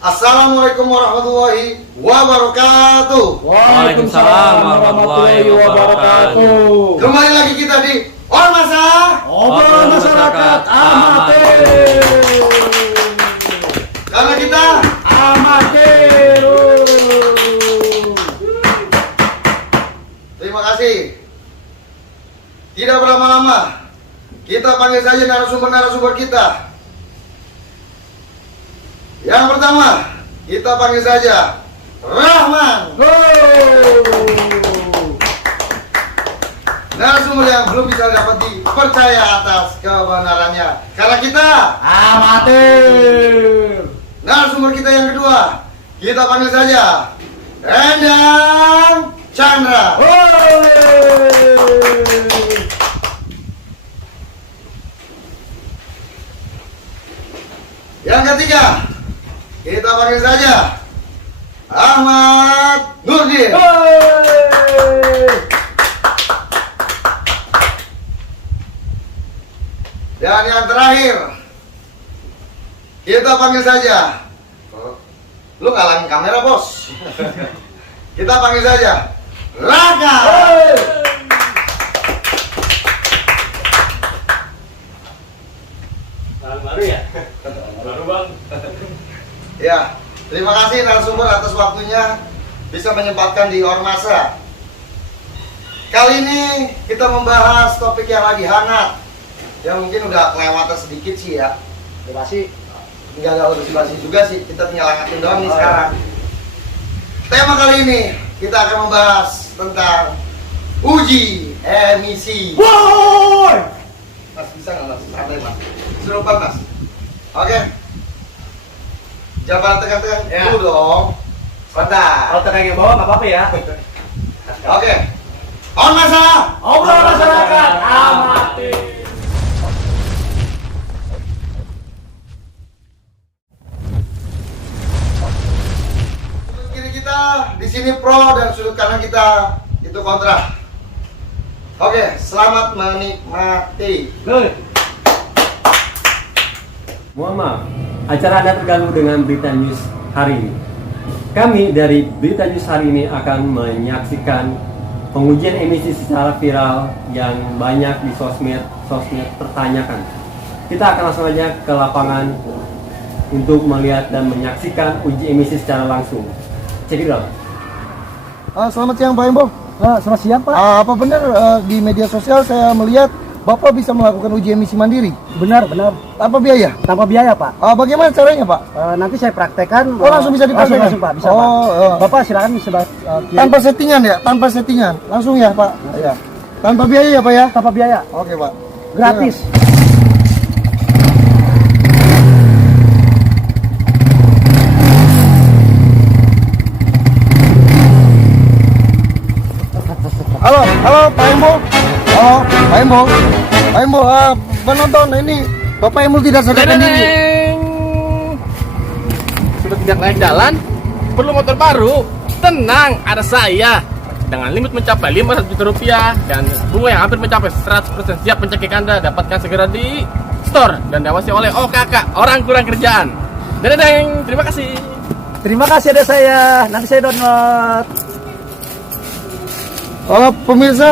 Assalamualaikum warahmatullahi wabarakatuh. Waalaikumsalam warahmatullahi wabarakatuh. Kembali lagi kita di Ormasa Obrolan Masyarakat Amatir. Karena kita Amatir. terima kasih. Tidak berlama-lama, kita panggil saja narasumber-narasumber kita. Yang pertama, kita panggil saja Rahman. Narasumber yang belum bisa dapat dipercaya atas kebenarannya, karena kita Amatir. narasumber kita yang kedua, kita panggil saja Endang Chandra. Yang ketiga, kita panggil saja Ahmad Nurdin. Dan yang terakhir, kita panggil saja, lu ngalangin kamera bos. Kita panggil saja Raka. Baru ya? Baru bang. Ya, terima kasih narasumber atas waktunya bisa menyempatkan di Ormasa. Kali ini kita membahas topik yang lagi hangat, yang mungkin udah kelewatan sedikit sih ya. Basi. Nggak ada basi juga sih, kita tinggal angkatin doang nih sekarang. Tema kali ini kita akan membahas tentang uji emisi. Woi. Mas bisa nggak mas? Santai mas. Serupa mas. Oke. Jangan tegang-tegang Ya. dulu dong. Sebentar. Kalau tegang yang bawah nggak apa-apa ya. Oke. On masa. Obrolan Masyarakat Amatir. Sudut kiri kita di sini pro dan sudut kanan kita itu kontra. Oke, selamat menikmati. Good. Mohon maaf, acara Anda terganggu dengan Berita News hari ini. Kami dari Berita News hari ini akan menyaksikan pengujian emisi secara viral yang banyak di sosmed pertanyakan. Kita akan langsung aja ke lapangan untuk melihat dan menyaksikan uji emisi secara langsung. Check it out. Selamat siang Pak Embo. Selamat siang Pak. Apa benar di media sosial saya melihat Bapak bisa melakukan uji emisi mandiri Benar. tanpa biaya? Tanpa biaya Pak. Bagaimana caranya Pak? Nanti saya praktekkan. Oh, langsung bisa dipraktekkan? Langsung Pak, bisa Oh, Pak. iya. Bapak silakan bisa Tanpa settingan ya? Tanpa settingan? Langsung ya Pak? Iya. Tanpa biaya ya Pak ya? tanpa biaya. Oke Pak. Gratis. Halo Pak Embo. Halo Pak Embo. Pak Embo, penonton ini Bapak Embo tidak sadarkan diri. Sudah tidak layak jalan, perlu motor baru. Tenang, ada saya. Dengan limit mencapai 500 juta rupiah dan bunga yang hampir mencapai 100% siap mencekik Anda. Dapatkan segera di store dan diawasi oleh OKK, orang kurang kerjaan. Dedeng, terima kasih. Terima kasih ada saya. Nanti saya download. Pemirsa,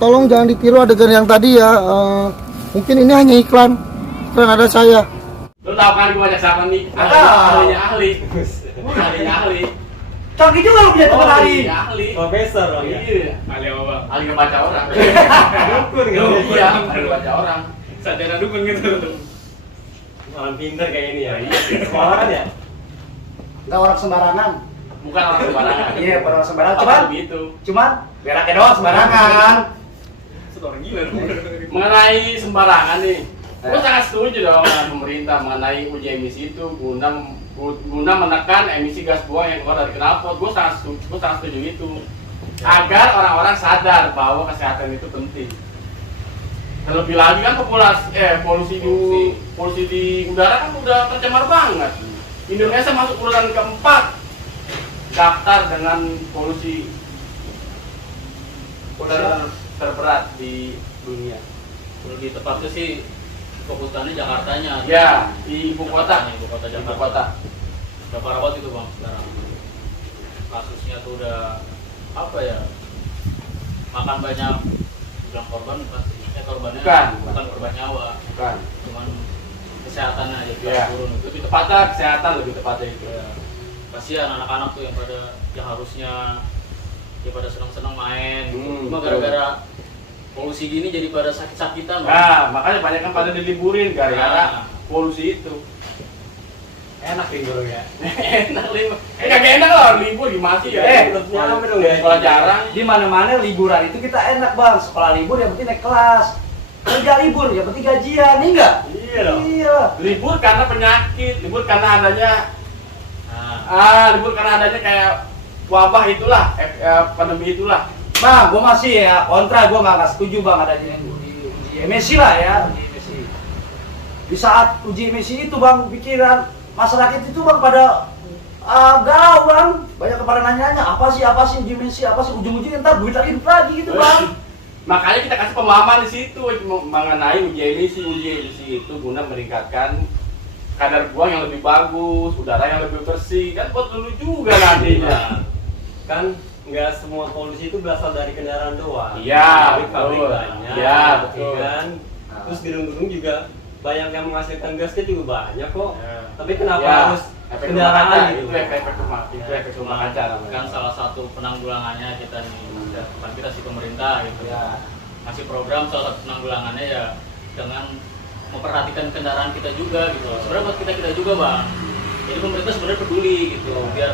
tolong jangan ditiru adegan yang tadi ya. Mungkin ini hanya iklan ada saya. Lu tahu kan gue banyak siapa nih? Ahlinya ahli. Ahlinya ahli. Coki juga lu punya teman hari. Ahli. Profesor, Bang, ya? Iya. Ahli apa? Ahli ngebaca orang. Dukun, Iya, ahli ngebaca orang. Sarjana dukun gitu. Orang pintar kayak ini ya. Iya. Sekolah kan ya? Enggak orang sembarangan. Bukan orang sembarangan. Iya, bukan orang sembarangan. Apa Cuman begitu? beraknya doang sembarangan. Orang gila lu. Mengenai sembarangan nih, gue sangat setuju dong dengan pemerintah mengenai uji emisi itu guna menekan emisi gas buang yang keluar dari knalpot. Gue sangat setuju itu agar orang-orang sadar bahwa kesehatan itu penting. Terlebih lagi kan polusi di udara kan udah tercemar banget. Indonesia masuk urutan keempat daftar dengan polusi terberat di dunia. Lebih tepatnya sih fokusannya Jakartanya. Ya, di ibu kota. Ibu kota Ibu Jakarta. kota. udah parah banget itu bang sekarang. Kasusnya tuh udah apa ya? Makan banyak, bilang korban pasti. Korbannya bukan korban nyawa, Bukan. cuman kesehatannya aja Ya. turun. Lebih tepatnya kesehatan, lebih tepatnya itu. Ya. Kasihan anak-anak tuh yang harusnya ya pada senang-senang main. Cuma betul. gara-gara polusi gini jadi pada sakit-sakitan. Bang. Nah, makanya banyak kan pada diliburin gara-gara Nah. polusi itu. Enak libur ya. Enak libur. Kagak enak lah libur gimana sih ya? nyampe dong ya. Sekolah jarang. Di mana-mana liburan itu kita enak bang. Sekolah libur yang penting naik kelas. Kerja libur yang penting gajian, ini enggak? Iya dong. Iya. Libur karena penyakit, libur karena adanya libur karena adanya kayak wabah itulah, pandemi itulah. Bang, gua masih ya kontra, gua nggak setuju bang adanya uji emisi lah ya, uji emisi. Di saat uji emisi itu bang, pikiran masyarakat itu bang pada galau bang, banyak kepada nanya-nanya apa sih uji emisi, apa sih ujung-ujungnya ntar duit lagi hidup lagi gitu bang. Makanya kita kasih pemahaman di situ mengenai uji emisi itu guna meningkatkan kadar buang yang lebih bagus, udara yang lebih bersih, kan buat dulu juga nantinya. Kan nggak semua polusi itu berasal dari kendaraan doang. Iya, Pabrik-pabrik betul. banyak. Iya, betul. Kan? Terus gedung-gedung juga banyak yang menghasilkan gasnya juga banyak kok. Ya. Tapi kenapa Ya, harus efek rumah kendaraan kaca, gitu? itu efek rumah, itu efek rumah kaca namanya. Kan salah satu penanggulangannya kita nih, bukan kita sih pemerintah gitu. Ya. Masih program salah satu penanggulangannya ya dengan memperhatikan kendaraan kita juga gitu. Sebenarnya buat kita juga bang. Jadi pemerintah sebenarnya peduli gitu, biar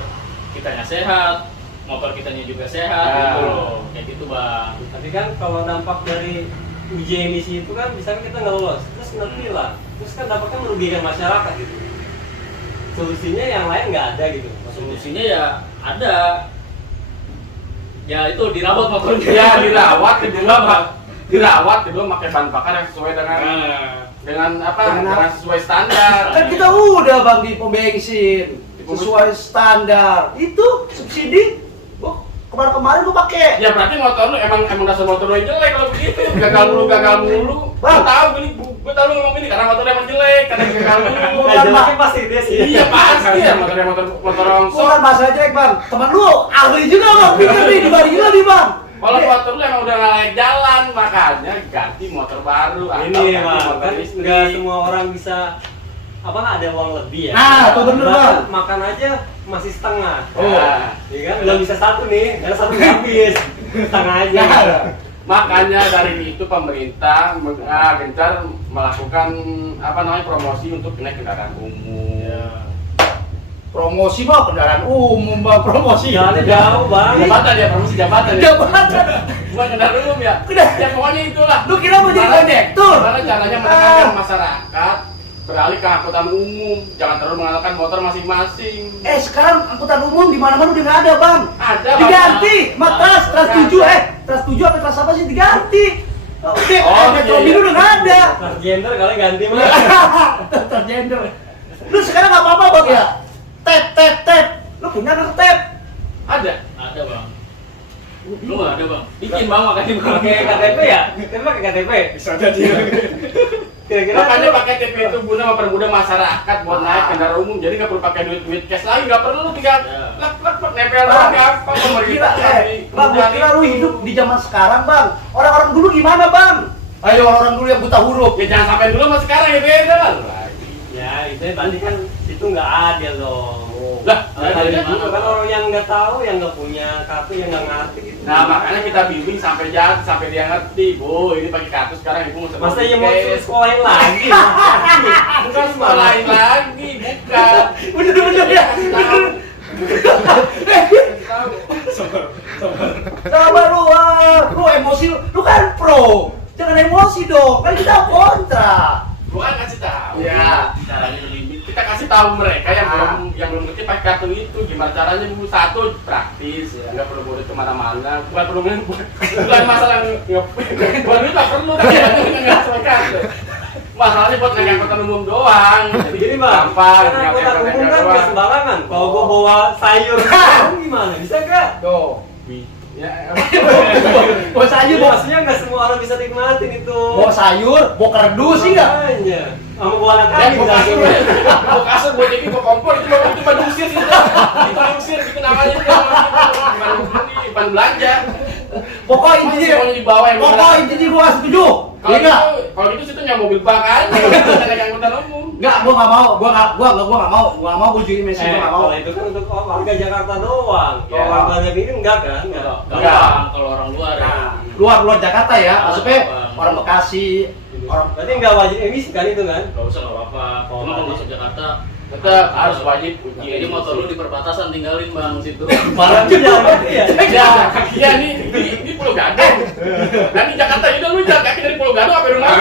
kitanya sehat, motor kitanya juga sehat gitu loh. Kayak gitu bang. Tapi kan kalau dampak dari uji emisi itu kan misalnya kita nggak lolos, terus kena tilang, terus kan dampaknya merugikan masyarakat gitu. Solusinya yang lain nggak ada gitu. Solusinya ya ada. Ya itu dirawat motornya. Ya dirawat kedua pakai bahan bakar yang sesuai dengan sesuai standar. Kan kita udah bang di pom bensin sesuai standar itu subsidi. Gua kemarin gua pakai. Ya berarti motor lu emang dasar motor lu yang jelek kalau begitu. Gagal mulu. Bang. Gua tahu lu ngomong ini karena motor lu emang jelek, karena gagal mulu. Bukan, Bang. Tapi pasti dia sih. Iya pasti ya motor rongsok. Bukan masalah jelek bang, teman lu ahli juga bang, pikir nih dibanding lagi bang. Kalau motor lu emang udah nggak layak jalan, makanya ganti motor baru atau Ini ganti bang, motor kan listrik. nggak semua orang bisa ada uang lebih ya. Nah, tuh bener, Bahkan Bang. makan aja masih setengah. Nah, Iya kan? Belum bisa satu nih, karena satu habis. Setengah aja. Nah. makanya dari itu pemerintah gencar melakukan promosi untuk naik kendaraan umum. Promosi mah kendaraan umum bang, promosi. Jalannya jauh bang. Jabatan ya, promosi jabatan ya. Jabatan. Bukan kendaraan umum ya. Ya pokoknya itulah. Lu kira mau jadi kondektur? Gimana caranya menekankan masyarakat beralih ke angkutan umum, jangan terlalu mengandalkan motor masing-masing. Sekarang angkutan umum di mana-mana udah nggak ada bang. Ada, Bang. Diganti, Trans 7 Trans 7 apa Trans apa sih diganti? Metro iya. Mini udah nggak ada. Transgender kali ganti mah. Transgender. Lu sekarang nggak apa-apa bang ya? Tap. Lu punya nggak tap? Ada. Ada bang. Lu nggak ada bang. Bikin bang makanya bang. Pakai KTP ya? Kita pakai KTP. Bisa jadi. Kira-kira Makanya pakai TP itu guna mempermudah masyarakat buat naik kendaraan umum, jadi nggak perlu pakai duit cash lagi, nggak perlu tinggal lek nempel doang apa pemerintah Bang, gua kira lu hidup di zaman sekarang bang. Orang-orang dulu gimana bang? Ayo orang dulu yang buta huruf. ya jangan sampai dulu sama sekarang ya beda lah. ya itu tadi kan itu nggak adil dong. Lah, Tadi adilnya juga gimana? kan orang yang nggak tahu, yang nggak punya kartu, yang nggak ngerti gitu. Nah makanya kita bimbing sampai dia ngerti, Bu, ini pakai kartu sekarang ibu mau Masa ya mau sekolahin lagi? bukan sekolahin lagi, bukan. Bener-bener ya. Sabar lu, lu emosi lu kan pro. Jangan emosi dong, kan kita kontra. Gua kan kasih tahu. Iya. Caranya bimbing. Kita kasih tahu mereka yang belum ngerti pakai kartu itu gimana caranya, Bu. Satu praktis, nggak perlu bawa duit kemana-mana. Bukan masalah buat duit nggak perlu, tapi nggak pakai kartu. Masalahnya buat naik angkutan umum doang. Jadi Gini bang, gampang. karena angkutan umum kan nggak sembarangan. Kalau gua bawa sayur, gimana? Bisa nggak? Tuh. Ya, Bawa sayur, Maksudnya nggak semua orang bisa nikmatin itu. bawa sayur, bawa kardus sih enggak? Makanya. Sama bawa anak ya kaki gua kasur, misalnya. gua kasur, gua jadi gua kompor itu mah dusir sih. bawah yang Pokok intinya gua nggak setuju. Kalau Iya. kalau gitu situ nyawa mobil bak aja, naik angkutan umum. Enggak, gua nggak mau. Gua nggak mau uji emisi, gua nggak mau. Kalau itu kan untuk warga Jakarta doang. Kalau Ya. warga ini enggak kan? Enggak, Enggak. kalau orang luar ya. Nah, luar Jakarta ya, maksudnya Bang. orang Bekasi, orang Berarti enggak wajib emisi kan itu kan? Enggak usah enggak apa-apa. Cuma kalau masuk Jakarta Tetap harus wajib uji. jadi motor lu di perbatasan tinggalin bang situ. malah Iya. Ya, ini Pulau Gadung. Dan di Jakarta itu lu jalan kaki dari Pulau Gadung sampai rumah.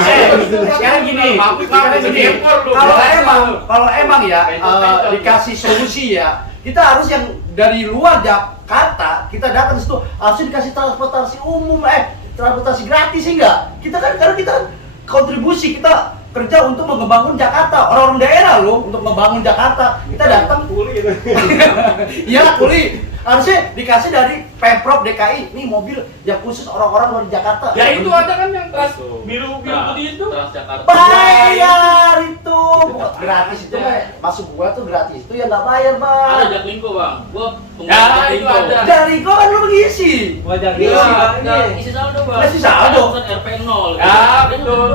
Sekarang gini, Mampus sekarang jadi gini. ekor lu. Kalau emang ya Pencontoh. dikasih solusi ya, kita harus yang dari luar Jakarta kita datang ke situ harusnya dikasih transportasi umum, transportasi gratis sih enggak? Kita kan karena kita kontribusi kita kerja untuk membangun Jakarta, orang-orang daerah loh untuk membangun Jakarta. Kita datang Kuli gitu. iya kuli harusnya dikasih dari Pemprov DKI nih mobil yang khusus orang-orang luar Jakarta. Ya itu ada kan yang trans biru Nah, putih itu. Transjakarta. bayar itu gratis itu masuk gua tuh gratis itu ya nggak bayar Ada bang. Jaklingko bang. Gua Ya, itu ada. Dari kau kan lu mengisi. Wajah Iya. Enggak isi saldo bang. Isi saldo. Pesan RP 0. Ya, betul.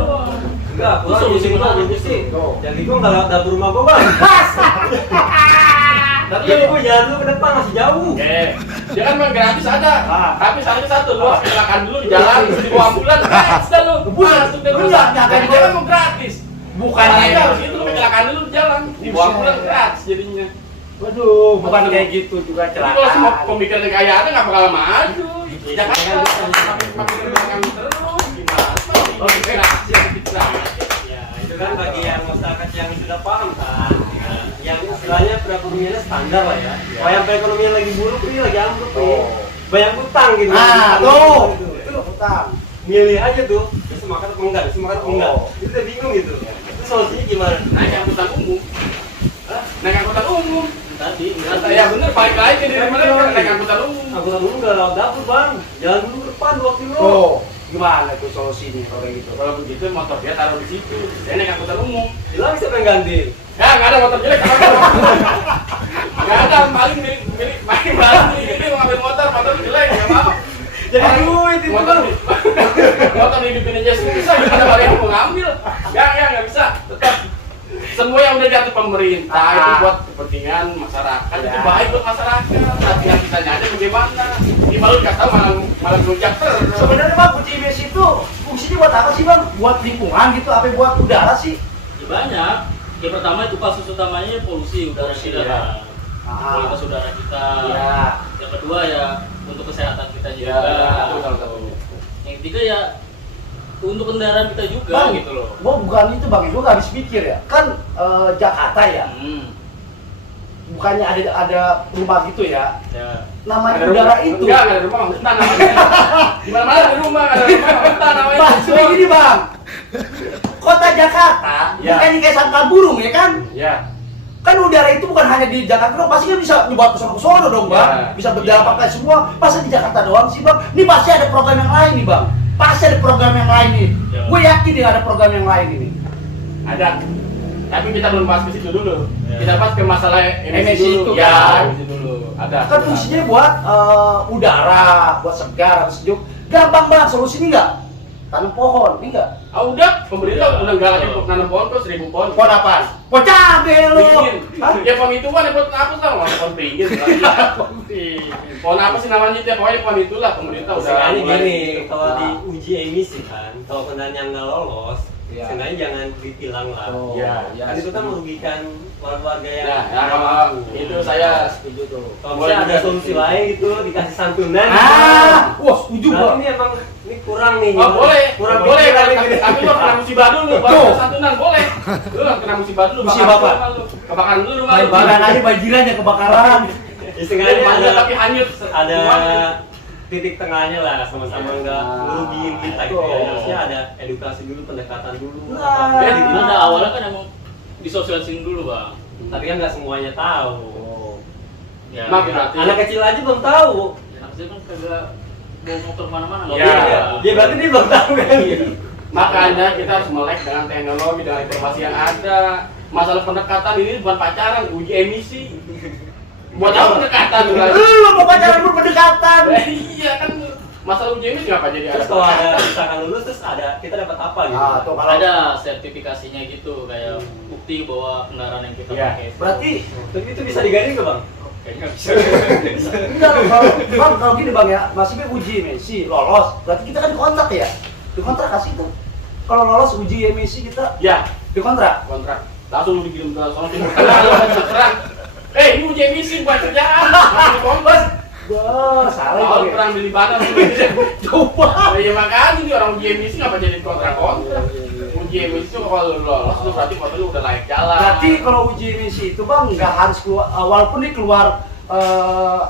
Enggak, Itu gua solusi solusi gua mana? gitu sih. Jadi gua enggak lewat dapur rumah gua, Bang. Tapi Jadi gua jalan dulu ke depan masih jauh. dia kan memang gratis ada. Ah. Tapi syaratnya satu, lu harus kecelakaan dulu di jalan, terus dibawa ambulan, sudah lu. Masuk deh Lu terus. nggak nyangka Dia kan mau gratis. Bukannya Makanya harus itu lu kecelakaan dulu di jalan, dibawa ambulan gratis jadinya. Waduh, bukan kayak gitu juga Tapi kalau semua celaka. pemikiran kayak ada nggak bakal maju. Jakarta makin terbelakang terus gimana? Oh, gratis ya, gratis. Ya, itu kan bagi yang masyarakat yang sudah paham kan. Yang istilahnya perekonomiannya standar lah ya. Kalau yang perekonomian lagi buruk nih, lagi ambruk nih. Banyak utang gitu. Nah, tuh. Itu utang. Milih aja tuh, bisa makan apa enggak, bisa makan apa enggak. Itu udah bingung gitu. Itu solusinya gimana? Naik angkutan umum. Naik angkutan umum. Tadi Ya bener, balik lagi dari mana kan naik angkutan umum. Angkutan umum enggak lewat dapur, Bang. Jalan dulu ke depan 2 kilo. Oh, gimana tuh solusinya kalau kayak gitu? Kalau begitu motor dia taruh di situ. Dia naik angkutan umum. Bilang siapa yang ganti? Ya nggak ada motor jelek. Nggak ada paling milik mau ngambil motor jelek nggak mau. Jadi duit itu motor tuh. motor hidupin aja susah. Ada orang yang mau ngambil. Nggak bisa. Tetap semua yang udah diatur pemerintah itu buat kepentingan masyarakat itu baik buat masyarakat. Tapi yang kita aja bagaimana? Di malu nggak tahu malah melunjak terus. Sebenarnya bang uji emisi itu fungsinya buat apa sih bang? Buat lingkungan gitu, apa buat udara sih? ya banyak. Yang pertama itu kasus utamanya polusi udara kita. ya. Kualitas udara kita. Iya. Yang kedua ya untuk kesehatan kita juga. Ya, itu salah satu. Yang ketiga ya untuk kendaraan kita juga Bang, gitu loh. gua bukan itu bang, gua nggak habis pikir ya. Kan Jakarta ya, bukannya ada rumah gitu ya. Ya. Namanya udara itu. Enggak ada rumah, hutan namanya. Di mana-mana ada rumah, nggak ada rumah, hutan namanya. Bang, seperti gini bang. Kota Jakarta, Ya. bukannya kayak sangkal burung ya kan? Ya. Kan udara itu bukan hanya di Jakarta doang, pasti kan bisa nyebar ke sono dong bang. Ya. Bisa berdampak semua. Masa di Jakarta doang sih bang? Ini pasti ada program yang lain nih bang. Pasti ada program yang lain nih. Ya. Gue yakin nih ada program yang lain ini. Ada. Tapi kita belum bahas ke situ dulu. Ya. Kita bahas ke masalah Emisi emisi itu, dulu. Ya, kan? emisi dulu. Ada. Kan fungsinya buat udara, buat segar, sejuk. Gampang banget solusinya enggak? Tanam pohon, ini enggak? Ah udah, pemerintah Ya. udah galakin untuk nanam pohon tuh 1000 pohon. Pohon apa? Pohon cabe lo. Bikin. Hah? Ya pohon itu kan pohon apa sih? Pohon pinggir. Pohon apa sih namanya itu? Ya, pokoknya pohon itulah pemerintah udah Seenggaknya mulai. gini, kalau diuji emisi kan, kalau kendaraan yang nggak lolos, Iya. seenggaknya jangan ditilang lah. Oh, Ya, Kan itu kan merugikan warga-warga yang Ya, nggak kalau mampu. itu saya Setuju tuh. Kalau boleh misalnya ada juga solusi setuju. lain gitu, dikasih santunan. Wah, setuju Nah, gua. ini emang ini kurang nih. Oh boleh, kurang boleh. pikiran Tapi gitu. tapi lu harus kena musibah dulu, baru Tuh. ada santunan boleh. Lu harus kena musibah dulu. Musibah apa? Kebakaran dulu, kebakaran dulu rumah lu. Bahan aja banjiran ya kebakaran. Ya, seenggaknya ada tapi hanyut. ada Semuanya. titik tengahnya lah, sama-sama nggak ngerugiin kita gitu ya. Betul. Harusnya ada edukasi dulu, pendekatan dulu. Nah. Ya, dimana awalnya kan emang disosialisin dulu bang. Tapi kan nggak semuanya tahu. Ya, Maaf, ya. berarti. Anak kecil aja belum tahu. Harusnya kan kagak bawa motor kemana-mana. nggak Ya. boleh. Ya berarti dia belum tahu kan. Makanya kita harus melek dengan teknologi dan informasi yang ada. Masalah pendekatan ini bukan pacaran, uji emisi. Buat apa pendekatan? Lu mau pacaran lu pendekatan. Iya kan masalah uji emisi ngapa jadi Terus kalau ada misalkan lulus terus ada kita dapat apa gitu? Ah, tuh kalau Ada sertifikasinya gitu, kayak bukti bahwa kendaraan yang kita Iya. pakai. berarti Itu bisa diganti nggak bang? Kayaknya bisa. enggak loh, kalau gini bang ya, masih uji emisi lolos, berarti kita kan dikontrak ya, dikontrak kasih tuh. Kalau lolos uji emisi kita Ya, dikontrak. kontrak. Langsung lu dikirim ke sono timur tengah, lu terang. Ini uji emisi buat kerjaan. Kompos. Wah, salah Kalau bang ya. perang di Libanon Coba. ya makanya nih orang uji emisi ngapa jadi kontrak-kontrak. Uji emisi itu kalau lu lolos lu berarti motor lu udah layak jalan. Berarti kalau uji emisi itu bang nggak harus keluar, walaupun dia keluar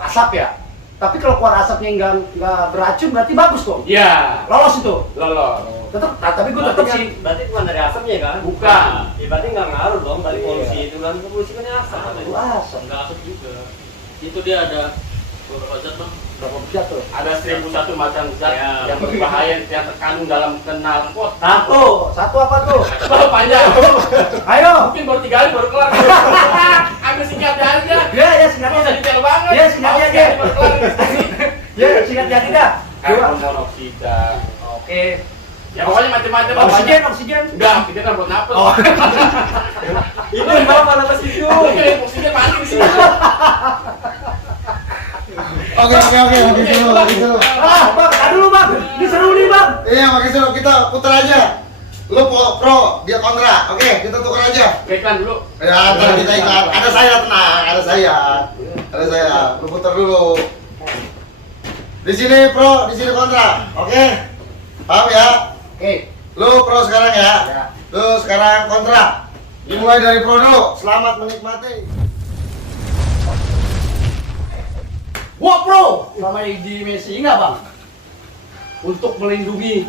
asap ya. Tapi kalau keluar asapnya nggak beracun berarti bagus dong. Iya, Lolos itu. lolos. Tetap, tapi gue tetap sih. Berarti bukan dari asapnya kan? Bukan. Ya, berarti nggak ngaruh dong dari Iya. polusi itu kan polusi kan asap. Itu asap. Enggak asap juga. Itu dia ada beberapa zat bang. Berapa zat tuh? Ada 1001 macam zat Ya. yang berbahaya yang terkandung dalam knalpot. Satu apa tuh? Oh, panjang. Ayo. Mungkin baru 3 hari baru kelar. Ambil singkat aja. Ya Bisa singkatnya. detail banget. Ya, singkat aja. Baru kelar. Ya singkat jadi dah. Karbon monoksida. Oke. Ya pokoknya macam-macam. Oksigen, banyak. oksigen. Udah, kita kan buat napas. Oh. Itu bang mana pas itu? Oksigen mati di sini. Oke, makin dulu. Ah, bang, tar dulu bang. Ini seru nih bang. Iya, makin dulu, kita putar aja. Lu pro, dia kontra. Oke, kita tukar aja. Iklan dulu. Ya, ntar kita ikat. Ada saya, tenang, ada saya. Lu putar dulu. Di sini pro, di sini kontra. Oke? Paham ya? Oke. Lu pro sekarang ya. Ya. Lu sekarang kontra. Dimulai dari pro dulu. Selamat menikmati. Gua pro sama di Messi enggak bang? Untuk melindungi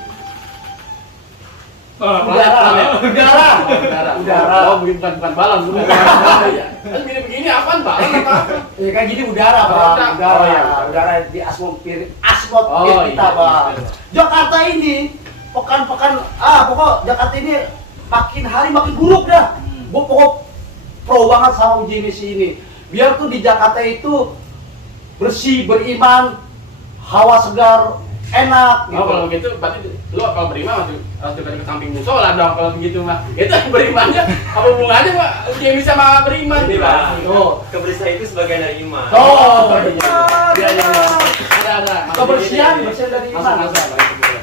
udara. Oh, bukan balon, bukan. Kan begini apaan balon apa? Ya kayak gini udara bang, Udara. udara, Oh, iya. udara di atmosfer Oh, kita iya, bang. iya. Jakarta ini pekan-pekan, pokok Jakarta ini makin hari makin buruk dah. Gua pokok pro banget sama uji emisi ini. Biar tuh di Jakarta itu bersih, beriman, hawa segar, enak gitu. Oh, kalau begitu berarti lu kalau beriman harus dekat ke samping musola dong kalau begitu mah. Itu berimannya apa hubungannya Pak? Uji emisi sama beriman Ini nih, bang, Pak. itu kebersihan itu sebagian dari iman. Oh, Iya, iya. Ada. Kebersihan, bersihan dari iman. Masa.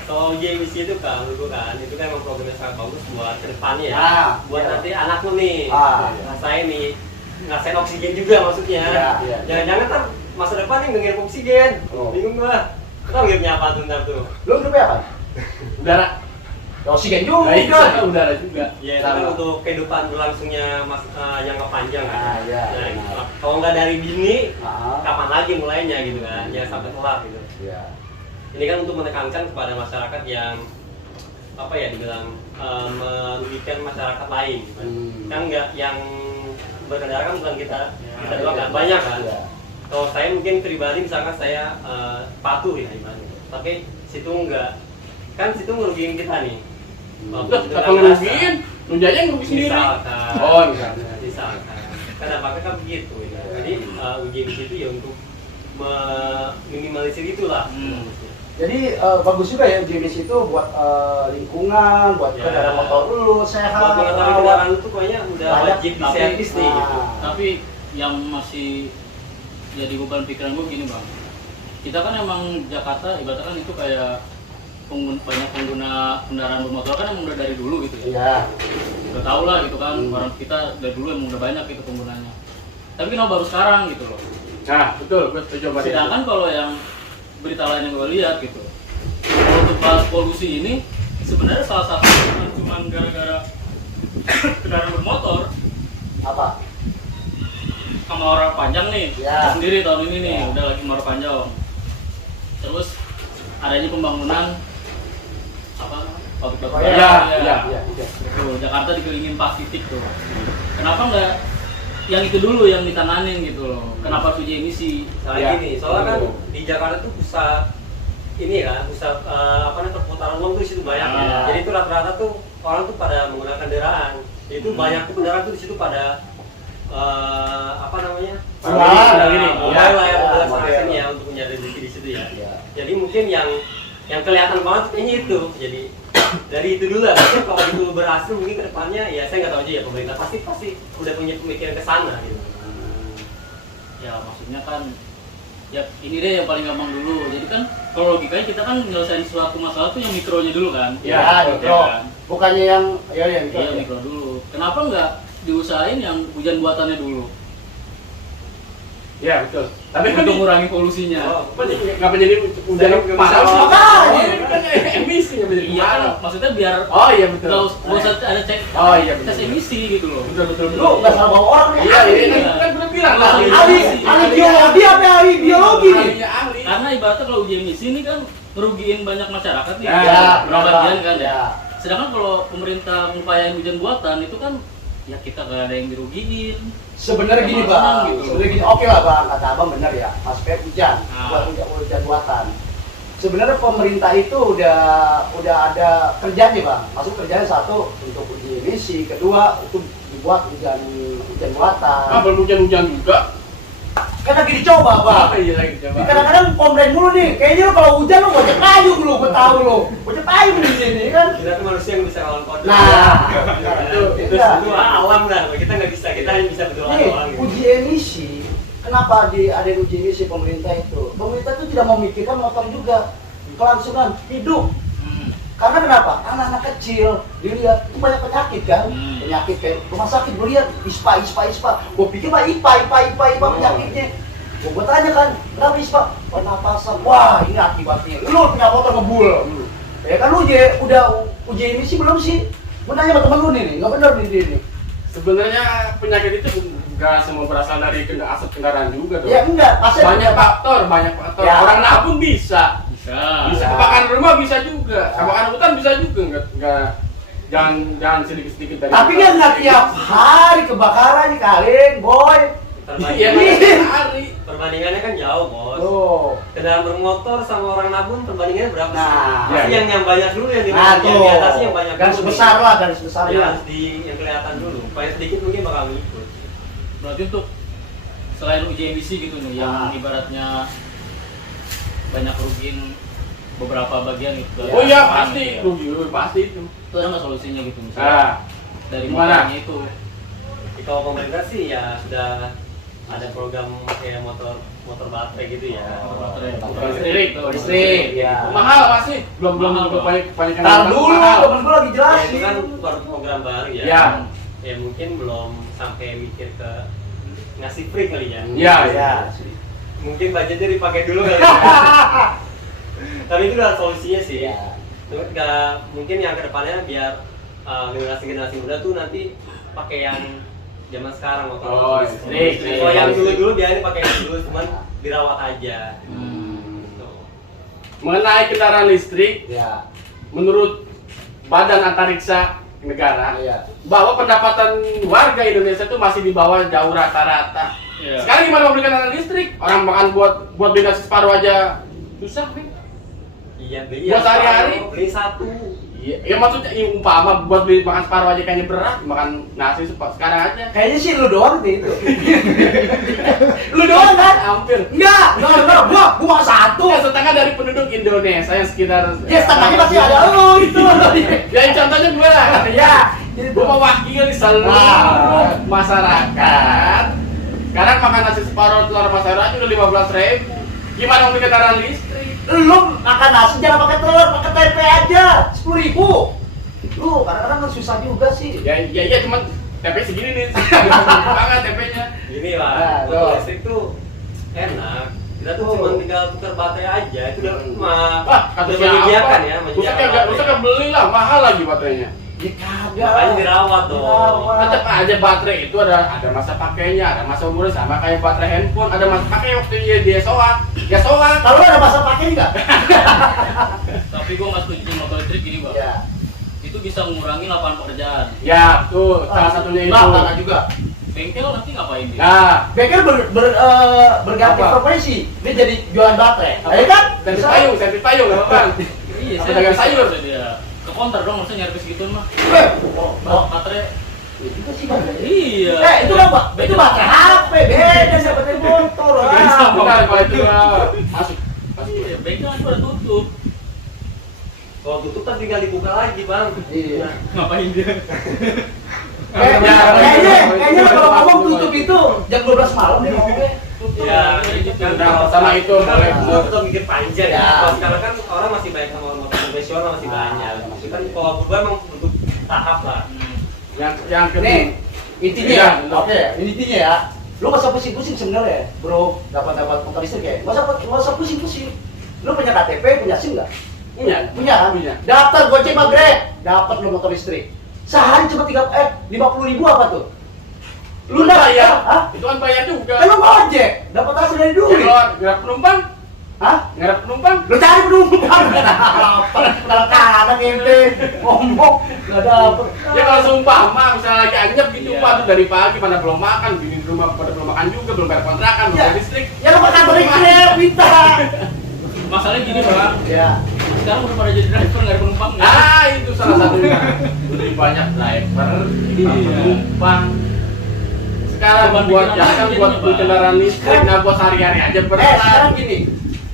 Kalau uji emisi itu kan, menurut gua kan, itu kan emang programnya sangat bagus buat kedepannya ya. Ah, Buat iya. nanti anak lu nih, Ah. ngerasain oksigen juga maksudnya. Iya. Jangan-jangan kan masa depan nih nggak ngirim oksigen. Oh. Bingung gua. Kenapa ngirimnya apa tuh ntar tuh? Lu hidupnya apa? Udara. Oksigen Nah, itu juga. kan udara juga. Ya itu kan untuk kehidupan berlangsungnya yang panjang kan. Ah, iya. Nah, kalau nggak dari dini, Ah. kapan lagi mulainya gitu kan? Jangan sampai telat gitu. Iya. Ini kan untuk menekankan kepada masyarakat yang apa ya dibilang merugikan masyarakat lain. Gitu. Kan nggak yang berkendara kan bukan kita doang kan banyak kan. Iya. Kalau saya mungkin pribadi misalkan saya patuh ya ibaratnya. Tapi situ enggak kan situ ngerugiin kita nih. Udah, kata ngerugiin, lu aja yang rugi sendiri. Misalkan. Oh, misalnya. Misalkan. Kan apakah kan begitu ya. Jadi uji emisi itu ya untuk meminimalisir itulah. Jadi bagus juga ya uji emisi itu buat lingkungan, buat Ya. kendaraan motor lu sehat. Buat mengetahui kendaraan itu kayaknya udah Layak, wajib tapi- diservis nih gitu. Tapi yang masih jadi beban pikiran gue gini bang, kita kan emang Jakarta ibaratnya kan itu kayak banyak pengguna kendaraan bermotor kan emang udah dari dulu gitu ya. Iya. Udah tau lah gitu kan, orang kita dari dulu emang udah banyak gitu penggunanya. Tapi kenapa baru sekarang gitu loh. Nah, betul, gue setuju sama dia. Sedangkan kalau yang berita lain yang gue lihat gitu, kalau untuk bahas polusi ini sebenarnya salah satu cuma gara-gara kendaraan bermotor Apa? sama orang panjang nih. Ya. Sendiri tahun ini nih Ya. udah lagi mau panjang. Terus adanya pembangunan apa pabrik batu Oh, bara. iya, Ya. iya. Tuh, Jakarta dikelilingin 4 titik tuh. Kenapa nggak yang itu dulu yang ditanganin gitu loh? Kenapa uji emisi? Soalnya Ya. gini, soalnya kan di Jakarta tuh pusat ini kan, pusat apa namanya perputaran uang tuh di situ banyak ya. Ah. Jadi itu rata-rata tuh orang tuh pada menggunakan kendaraan. Itu banyak tuh kendaraan tuh di situ pada apa namanya? Mobile, Mobile gini. mobile lah ya, Ya, mobile mobile. transaction ya untuk mencari rezeki di situ ya. Iya. Jadi mungkin yang yang kelihatan banget kayaknya itu. Jadi dari itu dulu lah. Mungkin kalau itu berhasil mungkin kedepannya ya saya nggak tahu aja ya, pemerintah pasti udah punya pemikiran ke sana gitu. Ya maksudnya kan ya ini deh yang paling gampang dulu. Jadi kan kalau logikanya kita kan nyelesain suatu masalah tuh yang mikronya dulu kan. Ya, mikro. kan? Bukannya yang ya mikro. Iya mikro dulu. Kenapa nggak diusahain yang hujan buatannya dulu? Ya betul. Tapi kan Untuk mengurangi polusinya. ngapa jadi udah parah? Makanya. Kan emisi nggak jadi Iya kan, parah. maksudnya biar Oh iya betul. nggak usah ada cek Oh iya betul. tes emisi gitu loh. Betul. Lu nggak salah bawa orang nih. Iya, Iya. kan udah bilang Ahli. ahli. Ahli biologi apa ahli biologi nih? Ahlinya ahli. Karena ibaratnya kalau uji emisi ini kan ngerugiin banyak masyarakat nih. Ya, berapa bagian kan ya. Ya. Sedangkan kalau pemerintah ngupayain hujan buatan itu kan ya kita gak ada yang dirugiin. Sebenarnya gini Sama-sama bang, gitu. sebenarnya gini, oke lah bang, kata abang benar ya, aspek hujan, Ah. hujan buatan. Sebenarnya pemerintah itu udah ada kerjanya bang, masuk kerjanya satu untuk uji emisi, kedua untuk dibuat hujan buatan. Ah, belum hujan-hujan juga. Kan lagi dicoba bang. Iya lagi coba. Ini kadang-kadang komplain mulu nih, kayaknya lu kalau hujan lu gojek kayu lu, gue tahu lu, gojek kayu di sini kan. Kita tuh manusia yang bisa lawan kodrat. Nah, itu alam kan. Kita nggak bisa, kita hanya bisa berdoa nih, doang. Gitu. uji emisi, kenapa ada uji emisi pemerintah itu? Pemerintah itu tidak memikirkan motor juga, kelangsungan hidup. Karena kenapa? Anak-anak kecil, dilihat itu banyak penyakit kan, penyakit kayak rumah sakit gue lihat ispa. Gue pikir mah IPA penyakitnya. Gue tanya kan, kenapa ispa? Pernapasan. Wah ini akibatnya. Lu punya motor ngebul. Ya kan lu udah uji emisi belum sih? Gue nanya sama temen lu nih, nggak bener nih dia nih. Sebenarnya penyakit itu nggak semua berasal dari asap kendaraan juga dong. Ya enggak, pasti Banyak faktor. Ya. Orang nabung bisa. Bisa Ya. kebakaran rumah bisa juga. Kebakaran hutan bisa juga. Nggak jangan sedikit-sedikit dari. Tapi kan nggak tiap hari kebakaran nih kalian, boy. Iya, Perbandingannya, hari. perbandingannya kan jauh bos. Tuh. Kendaraan bermotor sama orang nabung perbandingannya berapa sih? Nah, Pasti iya. yang banyak dulu yang di Nah, yang di atasnya yang banyak garis dulu nih. besar lah, garis Yang besarnya. harus yang kelihatan dulu. Paling sedikit mungkin bakal ngikut. Berarti untuk selain uji emisi gitu nih, yang ibaratnya banyak rugiin beberapa bagian itu. Oh iya Aman pasti, gitu ya. rugi pasti itu. Itu ada nggak solusinya gitu misalnya Nah, dari gimana? motornya itu? Jadi kalau pemerintah sih ya sudah ada program kayak motor baterai gitu ya. Motor listrik. Listrik, ya. Mahal pasti. Belum Mahal, Bang. banyak yang Tahan dulu, mahal. temen gue lagi Ya, jelasin. itu kan baru program baru ya. Ya. Ya mungkin belum sampai mikir ke ngasih free kali ya. Iya, Ya. Mungkin budgetnya dipakai dulu kali. Tapi itu udah solusinya sih. Ya. Terus mungkin yang kedepannya biar generasi muda tuh nanti pakai yang zaman sekarang motor Oh, listrik. Kalau yang dulu biarin pakai yang dulu, cuman dirawat aja. Gitu. Mengenai kendaraan listrik, Ya. menurut Badan Antariksa Negara, Iya. bahwa pendapatan warga Indonesia itu masih di bawah jauh rata-rata. Iya. Sekarang gimana mau beli kendaraan listrik? Orang makan buat beli nasi separuh aja susah nih. Iya, beli Buat sehari-hari? beli satu. Iya, ya maksudnya umpama buat beli makan separuh aja kayaknya berat, makan nasi sekarang aja. Kayaknya sih lu doang nih itu. Lu doang kan? Hampir. Enggak, gua makan satu. Ya, setengah dari penduduk Indonesia yang sekitar. Ya setengahnya pasti ada lu itu. Ya contohnya gue lah. Ya. Gue mewakili seluruh Nah. masyarakat. Sekarang makan nasi separuh telur sama sayur aja udah 15.000. Gimana mau beli kendaraan listrik? Lu makan nasi jangan pakai telur, pakai tempe aja. 10.000. Lu kadang-kadang susah juga sih. Ya cuman TP segini nih. Banget TP-nya. Gini lah, Nah, motor tuh. listrik tuh enak. Kita tuh Tuh. cuma tinggal tukar baterai aja, itu udah Wah, kata udah siapa? menyediakan ya, Usah beli lah, mahal lagi baterainya. Ya kagak. Makanya dirawat dong. Dirawat. Tetap aja baterai itu ada masa pakainya, ada masa umurnya sama kayak baterai handphone, ada masa pakai waktu dia soak. Ya soak. Kalau lu ada masa pakai enggak? Tapi gue nggak setuju motor listrik gini bang. Ya. Itu bisa mengurangi lapangan pekerjaan. Ya, tuh salah satunya itu. Nah, juga. Bengkel nanti ngapain dia? Nah, Bengkel berganti Apa? profesi. Dia jadi jualan baterai. Ya kan? servis payung, nggak apa-apa. Iya, Apa saya dagang bisa sayur? dia. Ke counter dong, maksudnya nyervis gituan mah. Oh, Baterai. itu sih baterai. Iya. Itu kan itu baterai HP, beda sama baterai motor. Beda sama. Bukan, kalau itu masuk. Iya, bengkel kan udah tutup. Kalau tutup kan tinggal dibuka lagi bang. Iya. Ngapain dia? Kayaknya kalau ngomong tutup itu jam 12 malam nih ngomongnya. Ya, itu kan Nah, sama itu boleh. kita mikir panjang Ya. ya. Kalau sekarang kan orang masih banyak sama motor konvensional masih banyak. Tapi kan kalau berubah emang untuk tahap lah. Yang kedua. Nih, intinya Iya, ya, betul. oke, intinya ya, lu gak usah pusing-pusing sebenarnya, bro, dapat motor listrik ya, gak usah pusing-pusing. Lu punya KTP, punya SIM nggak? Punya. Punya kan? Punya. Daftar Gojek sama Grab, dapat lu motor listrik. Sehari cuma 50.000 apa tuh? Lu Lu bayar. Hah? Itu kan bayar juga. Kan lu Gojek, dapat hasil dari Ya, duit. kalau nggak penumpang, Hah? nggak penumpang. Lu cari penumpang. Kadang-kadang ente ngomong nggak dapet. Ya kalau sumpah mah misalnya lagi anyep gitu, Iya. waduh dari pagi pada belum makan, bini di rumah pada belum makan juga, belum bayar kontrakan, belum Iya. bayar listrik. Ya lu ke kantor Grab, minta. Masalahnya gini bang, Ya. sekarang udah pada jadi driver nggak ada penumpang. Ah itu salah satunya. Lebih banyak driver, penumpang. Sekarang Beban buat pikiran jangan lagi buat jadinya, beli Bang. kendaraan listrik, nah buat sehari-hari aja berat. Sekarang gini,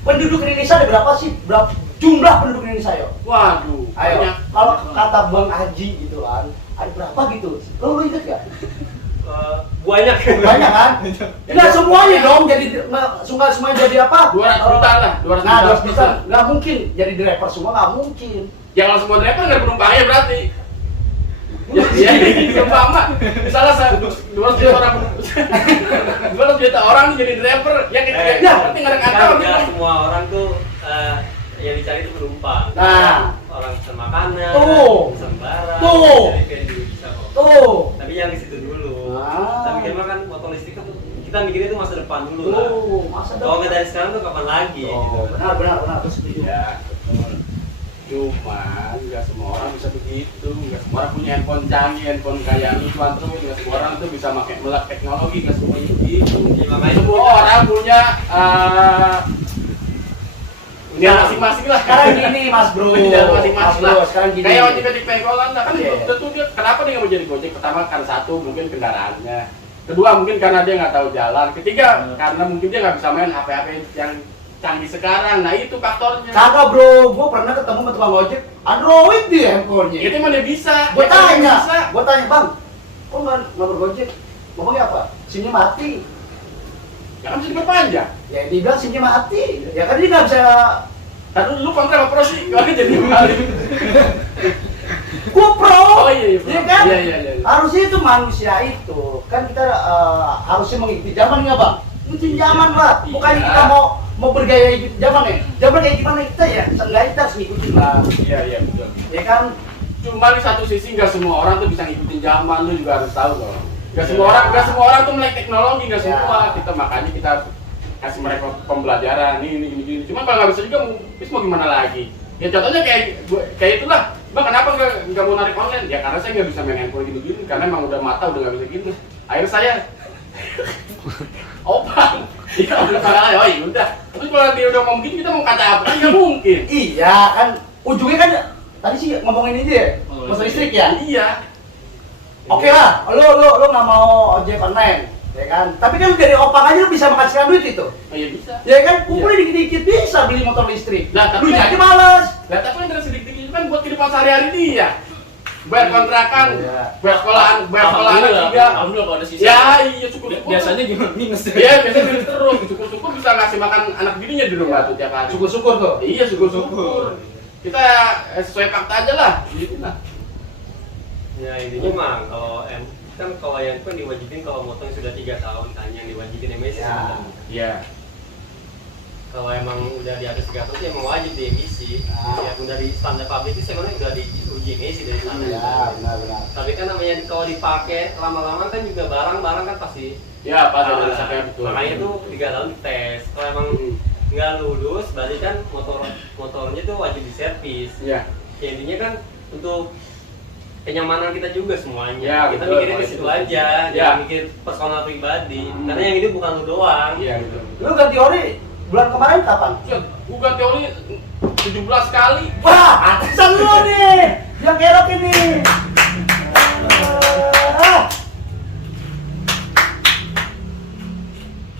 penduduk Indonesia ada berapa sih? Berapa jumlah penduduk Indonesia yo? Waduh, Ayo, banyak. kalau kata Bang Haji gitu kan, ada berapa gitu? Lu inget gak? Banyak. Banyak kan? Nggak semuanya dong jadi semuanya jadi apa? 200 juta lah, 200 Nah, juta. 200 juta nggak mungkin jadi driver semua nggak mungkin. Ya kalau semua driver nggak ada penumpangnya berarti. Ya, ya, sama. Misalnya 200 juta orang, 200 juta orang nih jadi driver, ya Ya, berarti nggak ada kantor Nggak gitu. semua orang tuh yang dicari itu penumpang. Nah. Orang pesan makanan, Tuh. pesan barang, Tuh. jadi kayak juga bisa kok. Tuh. Tapi yang di situ dulu. Ah. Tapi kan motor listrik kan kita mikirnya itu masa depan dulu lah. Tuh, masa Kalau nggak dari sekarang tuh kapan lagi? gitu. benar, aku setuju. Ya, betul. Cuman nggak semua orang bisa begitu, nggak semua orang punya handphone canggih, handphone kayak Ivan tuh, nggak semua orang tuh bisa pakai melek teknologi, nggak semuanya begitu. Ya, makanya Semua orang punya dunia masing-masing lah. Sekarang gini Mas Bro. Dunia Mas masing-masing Bro, lah. sekarang gini. Kayak ojek di pengkolan lah kan Iya. tentu dia kenapa dia nggak mau jadi gojek? Pertama karena satu mungkin kendaraannya, kedua mungkin karena dia nggak tahu jalan, ketiga karena mungkin dia nggak bisa main HP-HP yang canggih sekarang. Nah itu faktornya. Kagak bro, gua pernah ketemu sama tukang ojek Android di handphonenya. Itu mah dia bisa. Gua Dia kan tanya, bisa. bang, kok nggak bergojek? Ngomongnya apa? SIM-nya mati. Ya kan bisa diperpanjang. Ya dia bilang SIM-nya mati. Ya kan dia nggak bisa. Kan lu kontra sama Pro sih, kalau jadi kali. Gua pro. Oh iya iya. Bro. Iya kan? Iya. Harusnya itu manusia itu kan kita harusnya mengikuti zaman nggak bang? Ikuti zaman lah. Bukannya kita mau bergaya ikuti zaman ya. Zaman kayak gimana kita ya? Seenggaknya kita harus ngikutin lah. Iya betul. Ya kan? Cuma di satu sisi nggak semua orang tuh bisa ngikutin zaman, lu juga harus tahu loh. Nggak semua orang tuh melek teknologi, nggak Ya. semua. Makanya kita kasih mereka pembelajaran ini. Cuma kalau nggak bisa juga, mau gimana lagi? Ya contohnya kayak itulah. Bang kenapa nggak mau narik online? Ya karena saya nggak bisa main handphone gini, karena emang udah mata udah nggak bisa gitu. Akhirnya saya opang. Ya udah salah, oh iya udah. Tapi kalau dia udah mau begini kita mau kata apa? Kan nggak mungkin. Iya kan. Ujungnya kan tadi sih ngomongin ini ya. Motor listrik ya. Iya. Oke lah, lo nggak mau ojek online, ya kan? Tapi kan dari opang aja lo bisa menghasilkan duit itu, Oh iya bisa. ya kan? Kumpulin dikit-dikit bisa beli motor listrik. Lah, tapi Lu kan- aja malas. Lah tapi kan dari sedikit itu kan buat kehidupan sehari-hari dia. Bayar kontrakan, Iya. bayar sekolah anak tiga. Alhamdulillah kalau ada sisa. Ya iya cukup. Biasanya gimana minus. Iya biasanya minus terus. Syukur-syukur bisa ngasih makan anak bininya di rumah tuh tiap hari. Syukur-syukur tuh. Iya syukur-syukur. Kita sesuai fakta aja lah. Gitu lah. Ya intinya mah kalau yang kan diwajibin kalau motor yang sudah 3 tahun kan yang diwajibin emisi Ya. sebenarnya. Iya. Kalau emang udah di atas 3 tahun sih emang wajib di emisi. Ya udah di standar pabrik itu sebenarnya udah diuji emisi dari sana. Iya, benar. Tapi kan namanya kalau dipakai lama-lama kan juga barang-barang kan pasti. Ya pas ada rusaknya betul. Makanya itu 3 tahun dites. Kalau emang nggak lulus berarti kan motornya tuh wajib diservis. Iya. Ya, intinya kan untuk kenyamanan kita juga semuanya. Ya, Kita betul, mikirin ke kalau situ itu. aja, Ya. jangan mikir personal pribadi. Karena yang ini bukan lu doang. Iya betul. Lu ganti ori bulan kemarin kapan? Bukan teori 17 kali. Wah, atasan lu nih, yang kerok ini.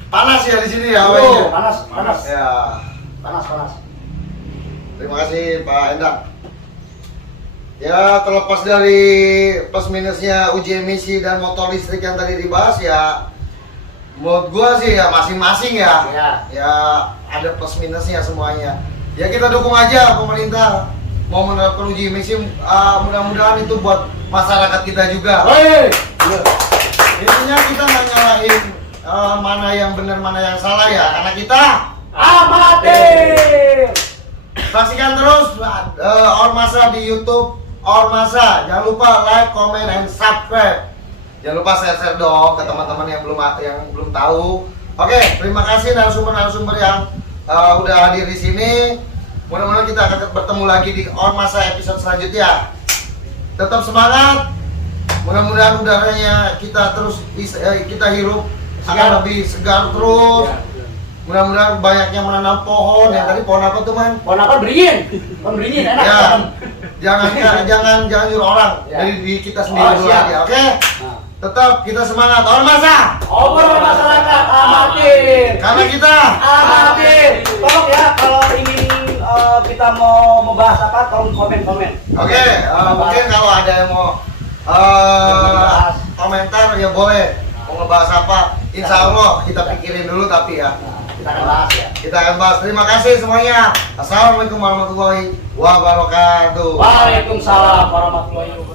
Panas ya di sini ya Tuh, awalnya. panas. Ya. Panas. Terima kasih Pak Endang. Ya terlepas dari plus minusnya uji emisi dan motor listrik yang tadi dibahas ya, menurut gua sih ya masing-masing ya. Ya ada plus minusnya semuanya. Ya kita dukung aja pemerintah mau menerapkan uji emisi, mudah-mudahan itu buat masyarakat kita juga. Intinya kita nggak nyalahin mana yang benar mana yang salah ya, karena kita Amatir. saksikan terus Ormasa di YouTube Ormasa. Jangan lupa like, comment, and subscribe. Jangan lupa share dong ke teman-teman yang belum tahu. Oke, terima kasih narasumber yang udah hadir di sini. Mudah-mudahan kita akan bertemu lagi di Ormasa episode selanjutnya. Tetap semangat. Mudah-mudahan udaranya kita terus kita hirup akan lebih segar terus. Mudah-mudahan banyaknya menanam pohon. Yang tadi pohon apa tuh, Man? Pohon apa? Beringin. Pohon beringin enak. Ya, jangan nyuruh orang. Dari diri kita sendiri dulu siap. aja, oke? Tetap kita semangat. Ormasa. Obor masyarakat amatir. Karena kita Amatir. Tolong ya kalau ingin kita mau membahas apa, tolong komen. Oke, mungkin kalau ada yang mau komentar ya boleh. Mau ngebahas apa? Insya Allah kita pikirin dulu tapi ya. Kita akan bahas ya. Kita akan bahas. Terima kasih semuanya. Assalamualaikum warahmatullahi wabarakatuh. Waalaikumsalam warahmatullahi wabarakatuh.